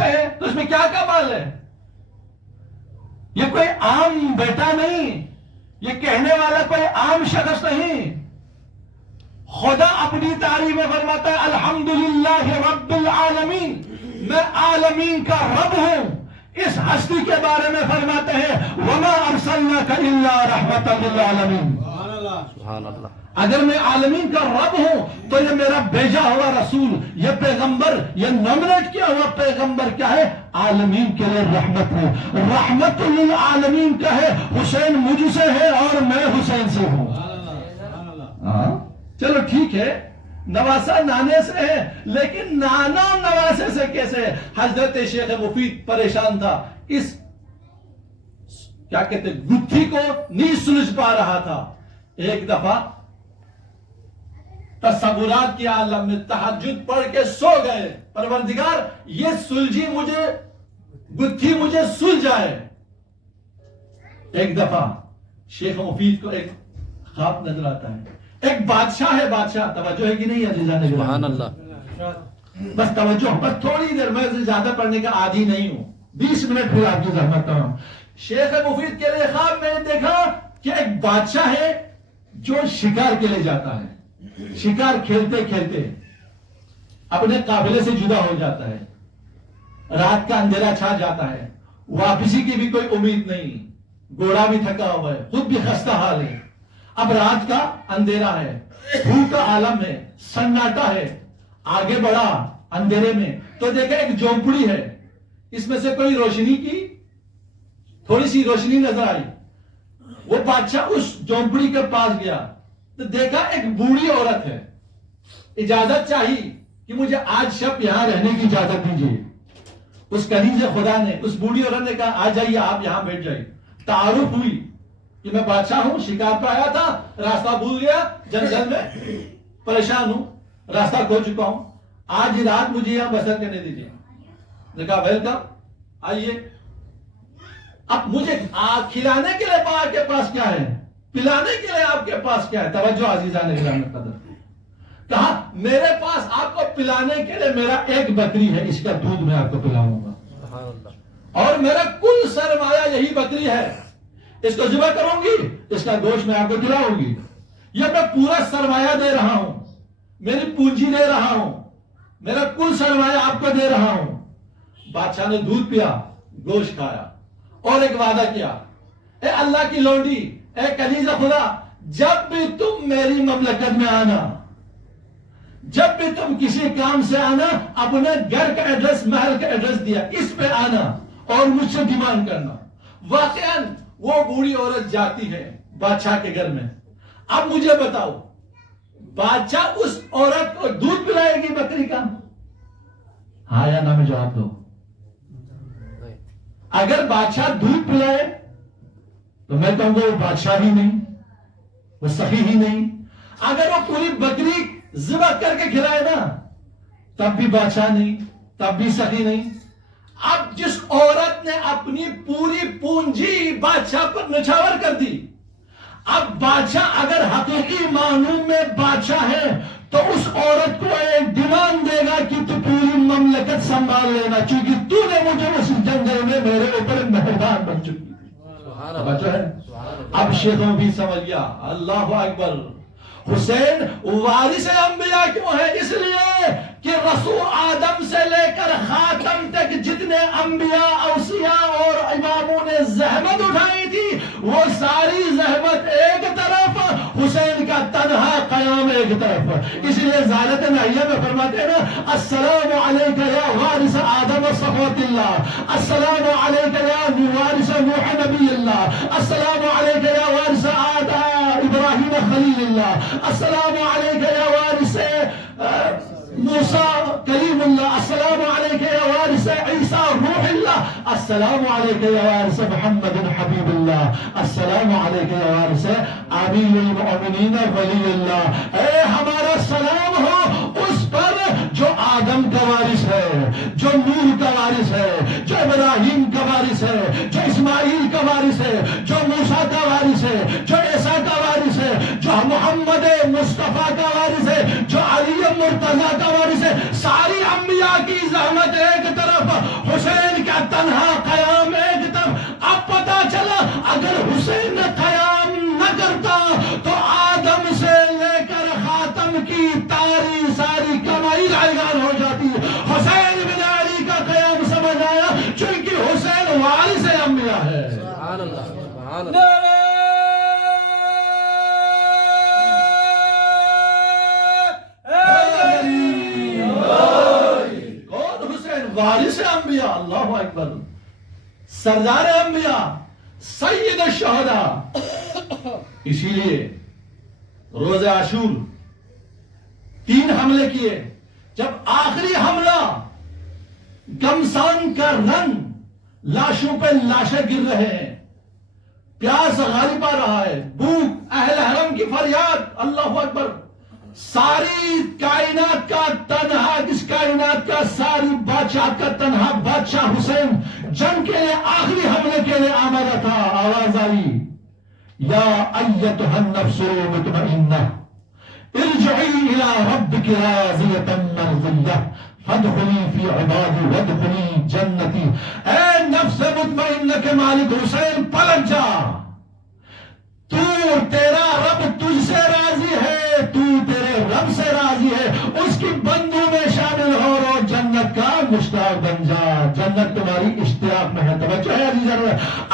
سے ہیں تو اس میں کیا کمال ہے؟ یہ کوئی عام بیٹا نہیں، یہ کہنے والا کوئی عام شخص نہیں. خدا اپنی تعریف میں فرماتا ہے الحمدللہ رب العالمین، میں عالمین کا رب ہوں. اس ہستی کے بارے میں فرماتے ہیں وما ارسلناک الا رحمۃ للعالمین. سبحان اللہ. اگر میں عالمین کا رب ہوں تو یہ میرا بھیجا ہوا رسول، یہ پیغمبر، یہ نامنیٹ کیا ہوا پیغمبر کیا ہے؟ عالمین کے لیے رحمت ہے. رحمت للعالمین کا ہے. حسین مجھ سے ہے اور میں حسین سے ہوں. ہاں چلو ٹھیک ہے، نواسا نانے سے ہے، لیکن نانا نواسے سے کیسے؟ حضرت شیخ مفید پریشان تھا، اس کیا کہتے گتھی کو نہیں سلجھ پا رہا تھا. ایک دفعہ تصورات کی عالم میں تہجد پڑھ کے سو گئے، پروردگار یہ سلجھی مجھے، گتھی مجھے سلجھائے. ایک دفعہ شیخ مفید کو ایک خواب نظر آتا ہے. ایک بادشاہ ہے، بادشاہ، توجہ ہے کہ نہیں عزیزان؟ سبحان اللہ. بس توجہ، بس تھوڑی دیر، میں زیادہ پڑھنے کا عادی نہیں ہوں، 20 منٹ پھر آپ کی زحمت کروں. شیخ مفید کے لیے خواب میں نے دیکھا کہ ایک بادشاہ ہے جو شکار کے لیے جاتا ہے، شکار کھیلتے کھیلتے اپنے قافلے سے جدا ہو جاتا ہے، رات کا اندھیرا چھا جاتا ہے، واپسی کی بھی کوئی امید نہیں، گھوڑا بھی تھکا ہوا ہے، خود بھی خستہ حال ہے. اب رات کا اندھیرا ہے، بھوک کا عالم ہے، سناٹا ہے. آگے بڑھا اندھیرے میں تو دیکھا ایک جھونپڑی ہے، اس میں سے کوئی روشنی کی تھوڑی سی روشنی نظر آئی. وہ بادشاہ اس جھونپڑی کے پاس گیا تو دیکھا ایک بوڑھی عورت ہے. اجازت چاہیے کہ مجھے آج شب یہاں رہنے کی اجازت دیجیے. اس کنیز خدا نے، اس بوڑھی عورت نے کہا آ جائیے، آپ یہاں بیٹھ جائیے. تعارف ہوئی کہ میں بادشاہ ہوں، شکار پہ آیا تھا، راستہ بھول گیا، جنگل میں پریشان ہوں، راستہ کھو چکا ہوں، آج رات مجھے یہاں بسر کرنے دیجیے. نے کہا ویلکم، آئیے. اب مجھے کھلانے کے لیے آپ کے پاس کیا ہے، پلانے کے لیے آپ کے پاس کیا ہے؟ توجہ عزیزان گرامی قدر. کہا میرے پاس آپ کو پلانے کے لیے میرا ایک بکری ہے، اس کا دودھ میں آپ کو پلاؤں گا، اور میرا کل سرمایہ یہی بکری ہے، اس کو ذبح کروں گی، اس کا گوشت میں آپ کو کھلاؤں گی. یہ میں پورا سرمایہ دے رہا ہوں، میری پونجی دے رہا ہوں، میرا کل سرمایہ آپ کو دے رہا ہوں. بادشاہ نے دودھ پیا، گوشت کھایا اور ایک وعدہ کیا، اے اللہ کی لونڈی، اے کنیز خدا، جب بھی تم میری مملکت میں آنا، جب بھی تم کسی کام سے آنا، اپنے گھر کا ایڈریس، محل کا ایڈریس دیا، اس پہ آنا اور مجھ سے ڈیمانڈ کرنا. واقعاً وہ بوڑھی عورت جاتی ہے بادشاہ کے گھر میں. اب مجھے بتاؤ، بادشاہ اس عورت کو دودھ پلائے گی بکری کا؟ ہاں یا نہ میں جواب دو. اگر بادشاہ دودھ پلائے تو میں کہوں گا وہ بادشاہ ہی نہیں، وہ سخی ہی نہیں. اگر وہ پوری بکری ذبح کر کے کھلائے نا، تب بھی بادشاہ نہیں، تب بھی سخی نہیں. اب جس عورت نے اپنی پوری پونجی بادشاہ پر نچھاور کر دی، اب بادشاہ اگر حقیقی معنوں میں بادشاہ ہے تو اس عورت کو ایک ڈیمانڈ دے گا کہ تو پوری مملکت سنبھال لینا، چونکہ تو نے مجھے اس جنگل میں میرے اوپر مہربان بن چکی ہے. اب شیخوں بھی سمجھ گیا. اللہ اکبر. حسین وارث انبیاء کیوں ہے؟ اس لیے کہ رسول آدم سے لے کر خاتم تک جتنے انبیاء، اوصیاء اور اماموں نے زحمت اٹھائی تھی، وہ ساری زحمت ایک طرف، حسین کا تنہا قیام ایک طرف. اس لیے زیارت نعیہ میں فرماتے ہیں نا، السلام علیکہ یا وارث آدم صفوت اللہ، السلام علیکہ یا وارث نوح نبی اللہ، السلام علیکہ یا وارث ابراہیم خلیل اللہ، السلام علیکہ یا وارث موسیٰ کلیم اللہ، السلام علیکہ یا وارث عیسیٰ روح اللہ، السلام علیکہ یا وارث محمد حبیب اللہ، السلام علیکہ یا وارث امیر المؤمنین ولی اللہ. اے ہمارا سلام ہو اس پر جو آدم کا وارث ہے، جو نوح کا وارث ہے، جو ابراہیم کا وارث ہے، جو اسماعیل کا وارث ہے، جو موسیٰ کا وارث ہے، جو عیسیٰ کا وارث ہے، جو محمد مصطفیٰ کا وارث ہے، جو علی مرتضیٰ کا وارث ہے. ساری انبیاء کی زحمت ایک طرف، کون حسین؟ وارث انبیاء، اللہ اکبر، سردار انبیاء، سید الشہداء۔ اسی لیے روز عاشور 3 حملے کیے، جب آخری حملہ گمسان کا رنگ، لاشوں پہ لاشیں گر رہے ہیں، پیاس غالب آ رہا ہے، بھوک، اہل حرم کی فریاد، اللہ اکبر، ساری کائنات کا تنہا، اس کائنات کا ساری بادشاہ کا تنہا بادشاہ حسین جنگ کے لیے آخری حملے کے لیے آمادہ تھا۔ آواز آئی، یا ایتھا النفس المطمئنہ ارجعی الی ربک راضیۃ مرضیہ فادخلی فی عبادی وادخلی جنتی۔ اے نفس مطمئنہ کے مالک حسین، پلٹ جا، تیرا رب تجھ سے راضی ہے، تو تیرے رب سے راضی ہے، اس کی بندوں میں شامل ہو اور جنت کا مشتاق بن جا، جنت تمہاری اشتیاق میں ہے۔ توجہ ہے عزیزان،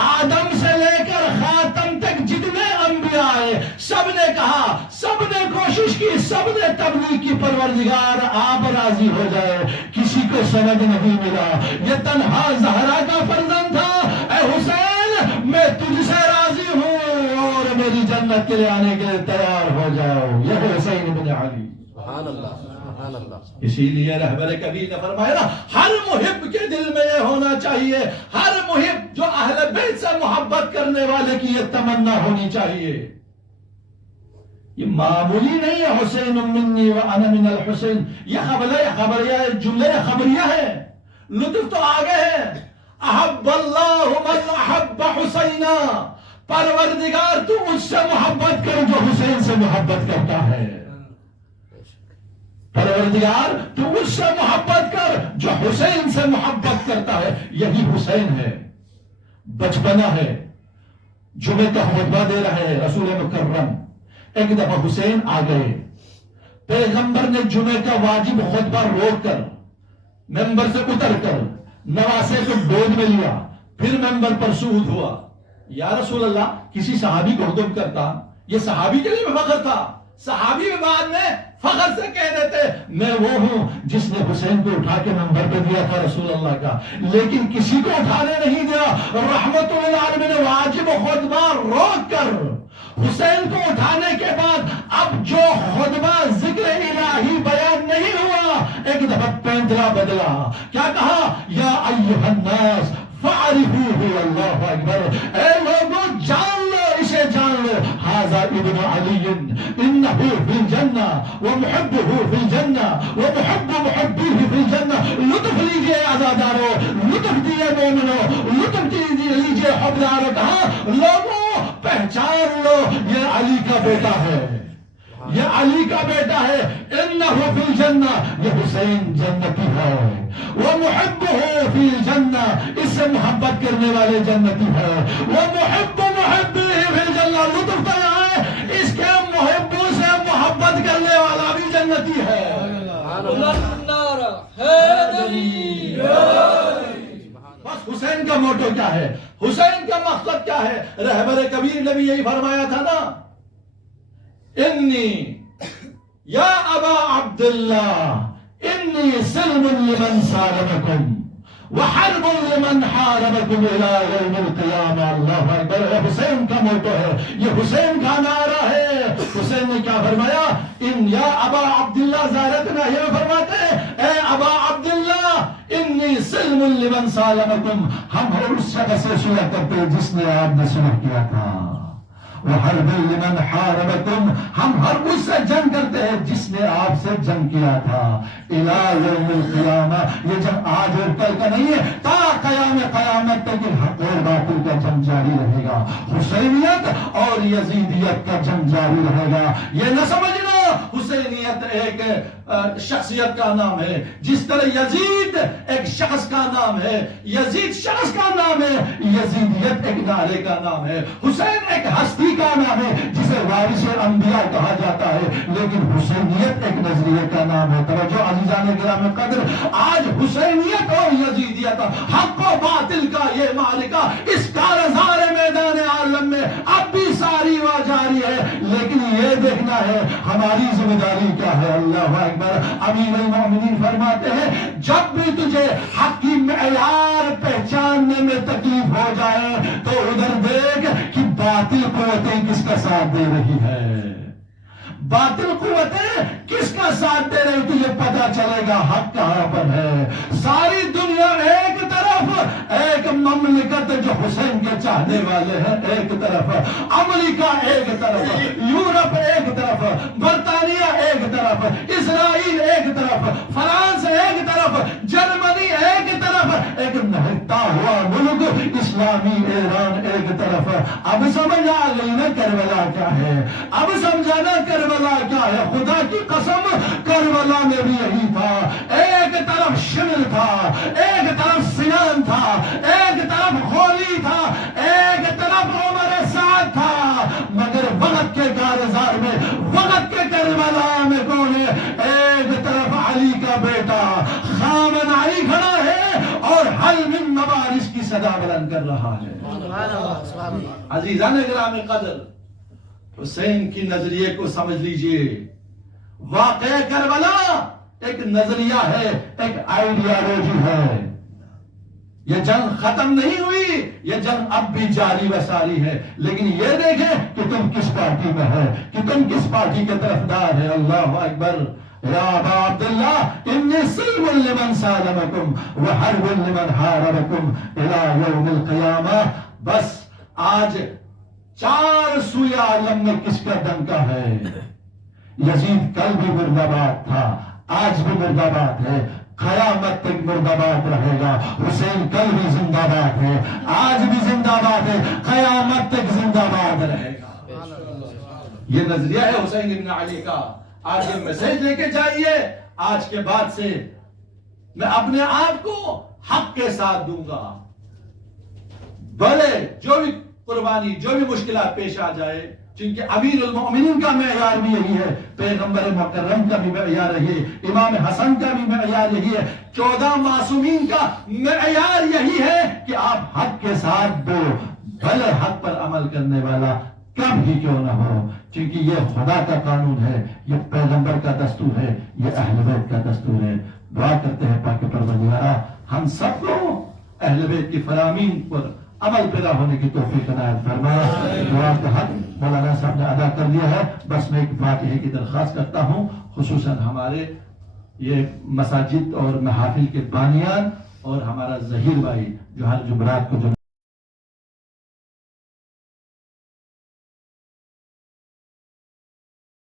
آدم سے لے کر خاتم تک جتنے انبیاء آئے، سب نے کہا، سب نے کوشش کی، سب نے تبلیغ کی، پروردگار آپ راضی ہو جائے۔ کسی کو سمجھ نہیں ملا، یہ تنہا زہرا کا فرزند تھا، اے حسین میں تجھ سے راضی ہوں اور میری جنت کے لیے آنے کے لیے تیار ہو جاؤ۔ یہ حسین بن علی، سبحان اللہ، سبحان اللہ۔ اسی لیے رہبر کبیر نے فرمایا نا، ہر محب کے دل میں یہ ہونا چاہیے، ہر محب جو اہل بیت سے محبت کرنے والے کی یہ تمنا ہونی چاہیے۔ یہ معمولی نہیں ہے حسین منی وانا من الحسین، یہ خبریہ جملے خبریہ ہے، لطف تو آگے ہے۔ احب اللہ من احب حسینا، پروردگار تو اس سے محبت کر جو حسین سے محبت کرتا ہے، پروردگار تو اس سے محبت کر جو حسین سے محبت کرتا ہے۔ یہی حسین ہے، بچپنا ہے، جمعہ کا خطبہ دے رہے ہیں رسول مکرم، ایک دفعہ حسین آ گئے، پیغمبر نے جمعہ کا واجب خطبہ روک کر ممبر سے اتر کر نواسے کو گود میں لیا، پھر ممبر پر صعود ہوا۔ یا رسول اللہ، کسی صحابی کو حکم کرتا، یہ صحابی کے لیے فخر تھا، صحابی بھی بعد میں فخر سے کہہ دیتے میں وہ ہوں جس نے حسین کو اٹھا کے منبر پہ دیا تھا رسول اللہ کا، لیکن کسی کو اٹھانے نہیں دیا۔ رحمت للعالمین نے واجب خطبہ روک کر حسین کو اٹھانے کے بعد اب جو خطبہ ذکر الہی بیان نہیں ہوا، ایک دفعہ پینترا بدلا، کیا کہا؟ یا ایھا الناس فاعرفوہ، اللہ اکبر، اے لوگوں جان لو، اسے جان لو، ھذا ابن علی انہ فی الجنہ ومحبہ فی الجنہ ومحب محبیہ فی الجنہ۔ لطف لیجئے عزادارو، لطف دیئے مومنو، لطف لیجئے حبدارو، کہا لوگوں پہچان لو یہ علی کا بیٹا ہے، یہ علی کا بیٹا ہے، انہ فی الجنہ، یہ حسین جنتی ہے، ومحبہ فی الجنہ، اس سے محبت کرنے والے جنتی ہے، ومحب محبیہ فی الجنہ، لطف تو یہاں ہے اس کے محبوں سے محبت کرنے والا بھی جنتی ہے۔ بس حسین کا موٹو کیا ہے، حسین کا مقصد کیا ہے؟ رہبر کبیر نے بھی یہی فرمایا تھا نا، انی یا ابا عبداللہ انی سلم لمن سالمکم وحرب لمن حاربکم الى یوم القیامہ۔ اللہ اکبر، حسین کا موٹو ہے، یہ حسین کا نعرہ ہے۔ حسین نے کیا فرمایا؟ ان یا ابا عبداللہ، زیارت ناہیہ فرماتے ہیں اے ابا عبداللہ انی سلم لمن سالمکم، ہم ہر اس شخص سے صلح کرتے جس نے آپ نے صلح کیا تھا، وحرب لمن حاربکم، ہم ہر اس سے جنگ کرتے ہیں جس نے آپ سے جنگ کیا تھا، الی یوم القیامہ، یہ جنگ آج اور کل کا نہیں ہے، تا قیام قیامت تک حق اور باطل کا جنگ جاری رہے گا، حسینیت اور یزیدیت کا جنگ جاری رہے گا۔ یہ نہ سمجھنا حسینیت ایک شخصیت کا نام ہے، جس طرح یزید ایک شخص کا نام ہے، یزید شخص کا نام ہے، یزیدیت ایک نعرے کا نام ہے، حسین ایک ہستی کا نام ہے جسے وارث انبیاء کہا جاتا ہے، لیکن حسینیت ایک نظریے کا نام ہے۔ توجہ عزیزان گرامی قدر، آج حسینیت اور یزیدیت، حق و باطل کا یہ معرکہ اس کارزار میدان عالم میں کیا ہے، ہماری ذمہ داری کیا ہے. اللہ اکبر. امیر المومنین فرماتے ہیں جب بھی تجھے حق کی معیار پہچاننے میں تکلیف ہو جائے تو ادھر دیکھ کہ باطل قوتیں کس کا ساتھ دے رہی ہے. باطل قوتیں کس کا ساتھ دے رہی، تجھے پتا چلے گا حق کہاں پر ہے. ساری دنیا ایک طرف، ایک مملکت جو حسین کے چاہنے والے ہیں ایک طرف، امریکہ ایک طرف، یورپ ایک طرف، برطانیہ ایک طرف، اسرائیل ایک طرف، فرانس ایک طرف، جرمنی ایک طرف، ایک نہتا ہوا ملک اسلامی ایران ایک طرف. اب سمجھ آ گئی نا کربلا کیا ہے، اب سمجھانا کربلا کیا ہے. خدا کی قسم کربلا میں بھی یہی تھا. ایک طرف شمل تھا، ایک طرف سنان تھا، ایک طرف ہولی تھا، ایک طرف عمر سعد تھا. مگر وقت کے کارزار میں، وقت کے کربلا میں کون ہے؟ ایک طرف علی کا بیٹا خامن علی کھڑا ہے اور حل من مبارش کی صدا بلند کر رہا ہے. عزیزان گرامی قدر، حسین کی نظریے کو سمجھ لیجئے. واقعہ کربلا ایک نظریہ ہے، ایک آئیڈیالوجی ہے. یہ جنگ ختم نہیں ہوئی، یہ جنگ اب بھی جاری و ساری ہے. لیکن یہ دیکھیں کہ تم کس پارٹی میں ہے، کہ تم کس پارٹی کے طرفدار ہے. اللہ اکبر. یا ابا عبداللہ انی سلم لمن سالمکم وحرب لمن حاربکم الى یوم القیامہ. بس آج چار سوئے عالم میں کس کا ڈنکا ہے. یزید کل بھی مرد آباد تھا، آج بھی مرد آباد ہے، قیامت تک مرد آباد رہے گا. حسین کل بھی زندہ باد ہے، آج بھی زندہ باد ہے، قیامت تک زندہ باد رہے گا. یہ نظریہ ہے حسین ابن علی کا. آج یہ میسج لے کے جائیے، آج کے بعد سے میں اپنے آپ کو حق کے ساتھ دوں گا. بھلے جو بھی قربانی، جو بھی مشکلات پیش آ جائے، چونکہ امیر المومنین کا معیار بھی یہی ہے، پیغمبر مکرم کا بھی معیار یہی ہے، امام حسن کا بھی معیار یہی ہے، 14 معصومین کا معیار یہی ہے کہ آپ حق کے ساتھ دو، بھلے حق پر عمل کرنے والا کم ہی کیوں نہ ہو. چونکہ یہ خدا کا قانون ہے، یہ پیغمبر کا دستور ہے، یہ اہل بیت کا دستور ہے. دعا کرتے ہیں پاک پروردگارا ہم سب کو اہل بیت کی فرامین پر عمل پیدا ہونے کی توفیق عنایت فرما. دعا کا حق مولانا صاحب نے ادا کر دیا ہے. بس میں ایک فاتحے کی درخواست کرتا ہوں، خصوصاً ہمارے یہ مساجد اور محافل کے بانیان اور ہمارا ظہیر بھائی جو ہر جمعرات کو جو